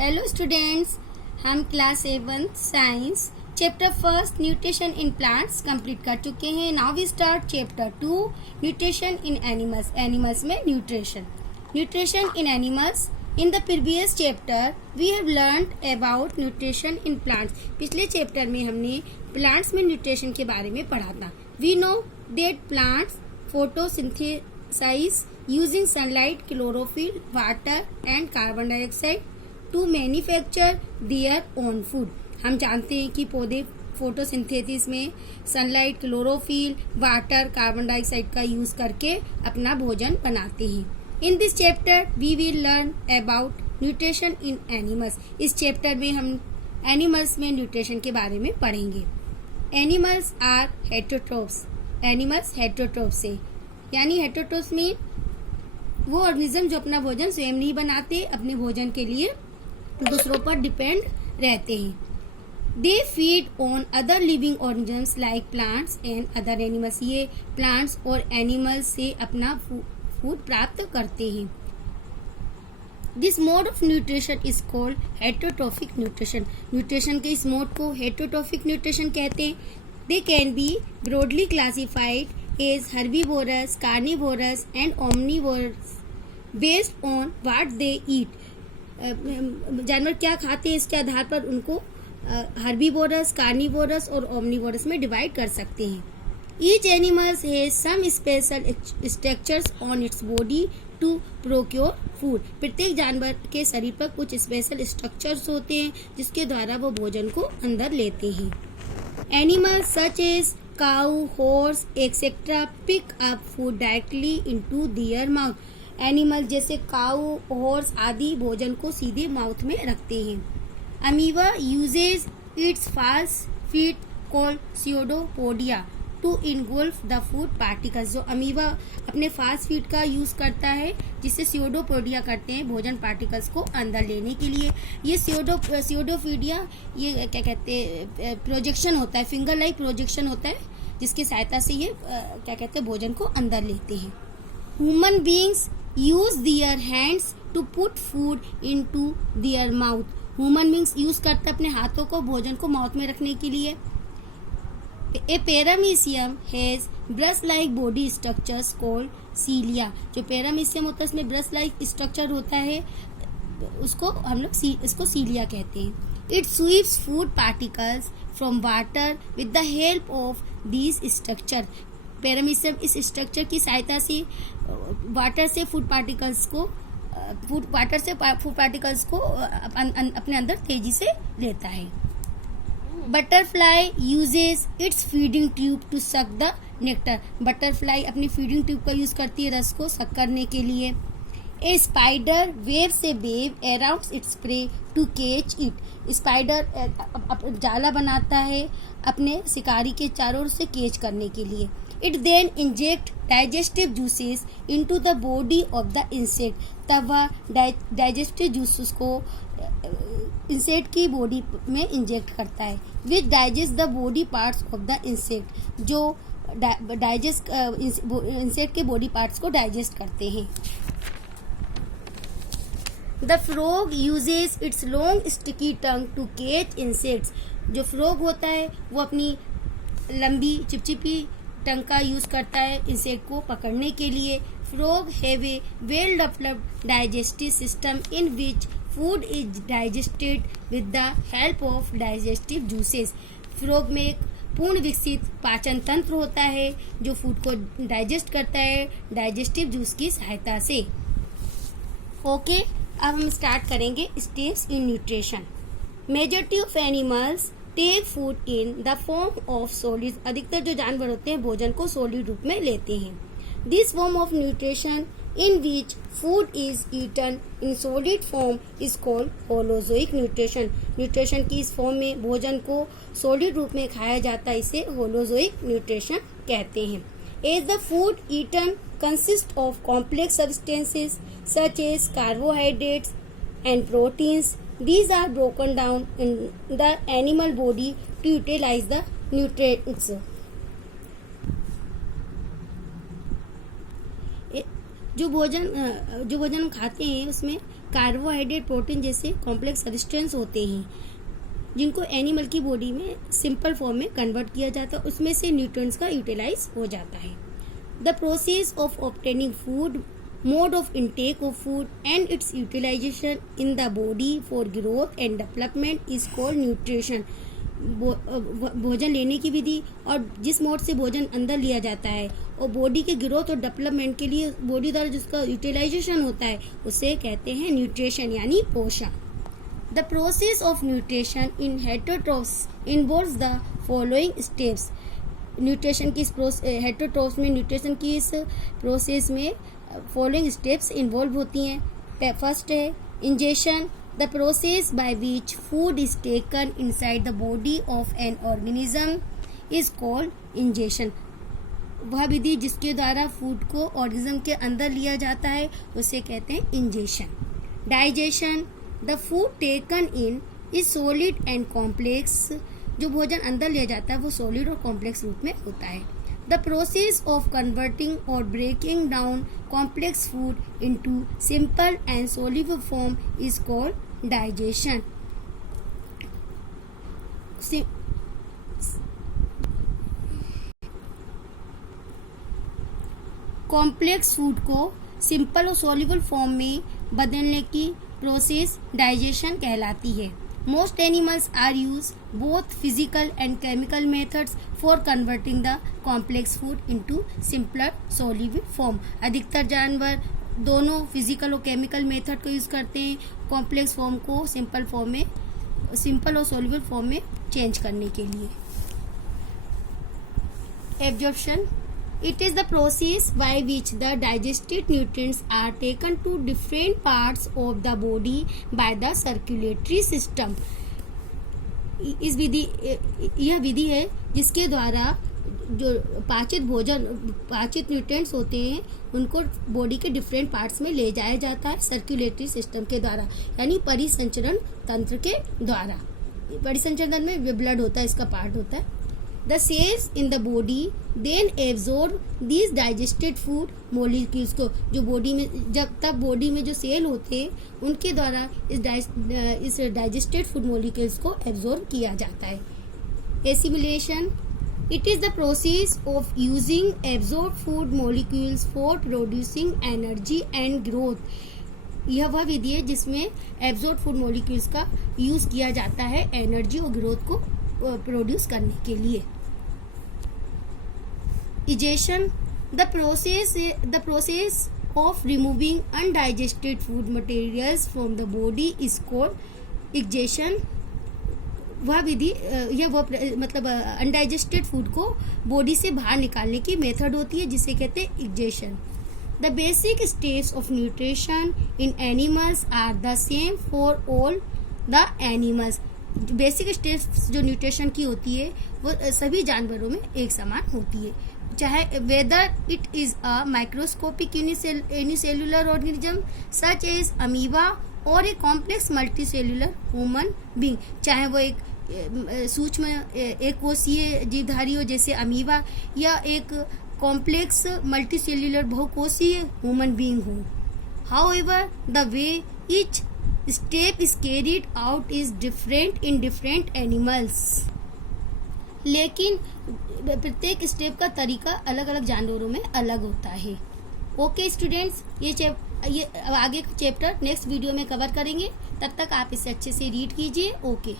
Hello students, हम class 7 science chapter first nutrition in plants complete कर चुके हैं। Now we start chapter 2 nutrition in animals. Animals में nutrition in animals. In the previous chapter we have learned about nutrition in plants. पिछले chapter में हमने plants में nutrition के बारे में पढ़ा था। We know that plants photosynthesize using sunlight, chlorophyll, water and carbon dioxide to manufacture their own food. हम जानते हैं कि पौधे फोटोसिंथेसिस में sunlight, chlorophyll, water, carbon dioxide का यूज करके अपना भोजन बनाते हैं। In this chapter we will learn about nutrition in animals. इस चैप्टर में हम एनिमल्स में न्यूट्रिशन के बारे में पढ़ेंगे। Animals are heterotrophs. Animals heterotrophs से यानी हेटेरोट्रोफ्स में वो ऑर्गेनिज्म जो अपना भोजन स्वयं नहीं बनाते, अपने भोजन के लिए दूसरों पर डिपेंड रहते हैं। They feed on other living organisms like plants and other animals. ये प्लांट्स और एनिमल्स से अपना फूड प्राप्त करते हैं। This mode of nutrition is called heterotrophic nutrition. Nutrition के इस मोड को हेटेरोट्रोफिक न्यूट्रिशन कहते हैं। They can be broadly classified as herbivorous, carnivorous and omnivorous based on what they eat. जानवर क्या खाते हैं इसके आधार पर उनको हर्बीवोरस, कार्निवोरस और ओमनिवोरस में डिवाइड कर सकते हैं। Each animals has some special structures on its body to procure food. प्रत्येक जानवर के शरीर पर कुछ स्पेशल स्ट्रक्चर्स होते हैं जिसके द्वारा वो भोजन को अंदर लेते हैं। Animals such as cow, horse etcetera pick up food directly into their mouth. Animal जैसे काऊ, हॉर्स आदि भोजन को सीधे माउथ में रखते हैं। Amoeba uses its false feet called pseudopodia to engulf the food particles. जो अमीबा अपने फास्ट फीट का यूज करता है जिसे स्यूडोपोडिया करते हैं भोजन पार्टिकल्स को अंदर लेने के लिए। ये स्यूडोपोडिया ये क्या कहते हैं प्रोजेक्शन होता है, फिंगर लाइक प्रोजेक्शन होता है जिसकी सहायता से ये क्या कहते हैं भोजन को अंदर लेते हैं। Human beings use their hands to put food into their mouth. Human beings use करते हैं अपने हाथों को भोजन को माउथ में रखने के लिए। A paramecium has brush like body structures called cilia. जो पैरामीशियम होता है उसमें ब्रश लाइक स्ट्रक्चर होता है, उसको हम लोग इसको सीलिया कहते हैं। It sweeps food particles from water with the help of these structure. Paramecium इस स्ट्रक्चर की सहायता से वाटर से फूड पार्टिकल्स को अपने अंदर तेजी से लेता है। Butterfly uses its feeding tube to suck the nectar. Butterfly अपनी फीडिंग ट्यूब का यूज करती है रस को सक करने के लिए। A spider weaves a web around its prey to catch it. Spider जाला बनाता है अपने शिकारी के चारों ओर से कैच करने के लिए। It then inject digestive juices into the body of the insect। तब वह digestive juices को इंसेक्ट की बॉडी में इंजेक्ट करता है। Which digest the body parts of the insect। जो डाइजेस्ट इंसेक्ट के बॉडी पार्ट्स को डाइजेस्ट करते हैं। The frog uses its long sticky tongue to catch insects। जो फ्रॉग होता है वो अपनी लंबी चिपचिपी टंग का यूज करता है इंसेक्ट को पकड़ने के लिए। Frog have a well developed digestive system in which food is digested with the help of digestive juices. Frog में एक पूर्ण विकसित पाचन तंत्र होता है जो फूड को डाइजेस्ट करता है डाइजेस्टिव जूस की सहायता से। ओके, अब हम स्टार्ट करेंगे steps in nutrition. Majority of animals take food in the form of solid. अधिकतर जो जानवर होते हैं भोजन को सॉलिड रूप में लेते हैं। This form of nutrition in which food is eaten in solid form is called holozoic nutrition. Nutrition की इस फॉर्म में भोजन को सॉलिड रूप में खाया जाता है, इसे होलोजोइक न्यूट्रिशन कहते हैं। As the food eaten consist of complex substances such as carbohydrates and proteins. These are broken down in the animal body to utilize the nutrients। जो भोजन हम खाते हैं उसमें कार्बोहाइड्रेट, प्रोटीन जैसे कॉम्प्लेक्स सब्सटेंस होते हैं जिनको एनिमल की बॉडी में सिंपल फॉर्म में कन्वर्ट किया जाता है, उसमें से न्यूट्रिएंट्स का यूटिलाइज हो जाता है। The process of obtaining food, mode of intake of food and its utilization in the body for growth and development is called nutrition। भोजन लेने की विधि और जिस मोड से भोजन अंदर लिया जाता है और बॉडी के ग्रोथ और डेवलपमेंट के लिए बॉडी द्वारा जिसका यूटिलाइजेशन होता है उसे कहते हैं न्यूट्रिशन यानी पोषण। The process of nutrition in heterotrophs involves the following steps. Nutrition की हेटरोट्रोफ्स में न्यूट्रिशन की इस प्रोसेस में फॉलोइंग स्टेप्स इन्वॉल्व होती हैं। फर्स्ट है ingestion, the process by which food is taken inside the body of an organism is called ingestion. वह विधि जिसके द्वारा फूड को ऑर्गेनिज्म के अंदर लिया जाता है उसे कहते हैं ingestion. Digestion, the food taken in is solid and complex. जो भोजन अंदर लिया जाता है वो सॉलिड और कॉम्प्लेक्स रूप में होता है। The process of converting or breaking down complex food into simple and soluble form is called digestion। Complex food को सिंपल और सॉल्युबल फॉर्म में बदलने की प्रोसेस डाइजेशन कहलाती है। Most animals are use both physical and chemical methods for converting the complex food into simpler soluble form। अधिकतर जानवर दोनों फिजिकल और केमिकल मेथड को यूज करते हैं कॉम्प्लेक्स फॉर्म को सिंपल और सोल्यूबल फॉर्म में चेंज करने के लिए। Absorption, it is the process by which the digested nutrients are taken to different parts of the body by the circulatory system। यह विधि है जिसके द्वारा जो पाचित न्यूट्रिएंट्स होते हैं उनको बॉडी के डिफरेंट पार्ट्स में ले जाया जाता है सर्कुलेटरी सिस्टम के द्वारा यानी परिसंचरण तंत्र के द्वारा। परिसंचरण तंत्र में ब्लड होता है, इसका पार्ट होता है। The cells in the body then absorb these digested food molecules को, जो बॉडी में जब तक बॉडी में जो सेल होते हैं उनके द्वारा इस डाइजेस्टेड फूड मोलिक्यूल्स को एब्जॉर्ब किया जाता है। Assimilation, it is the process of using absorb food molecules for producing energy and growth. यह वह विधि है जिसमें एब्जॉर्ब फूड मोलिक्यूल्स का यूज किया जाता है एनर्जी और ग्रोथ को प्रोड्यूस करने के लिए। Egestion, the process of removing undigested food materials from the body is called egestion. वह विधि मतलब अनडाइजेस्टेड फूड को बॉडी से बाहर निकालने की मेथड होती है जिसे कहते हैं ingestion. The basic steps of nutrition in animals are the same for all the animals. Basic steps जो न्यूट्रिशन की होती है वो सभी जानवरों में एक समान होती है, चाहे whether it is a microscopic unicellular organism such as amoeba और a complex multicellular human being. चाहे वो एक सूक्ष्म एक कोषीय जीवधारी हो जैसे अमीबा या एक कॉम्प्लेक्स मल्टीसेल्युलर बहुकोषीय ह्यूमन बीइंग हो। However the way each step is carried out is different in different animals. लेकिन प्रत्येक स्टेप का तरीका अलग अलग जानवरों में अलग होता है। ओके स्टूडेंट्स, ये आगे का चैप्टर नेक्स्ट वीडियो में कवर करेंगे, तब तक आप इसे अच्छे से रीड कीजिए। ओके।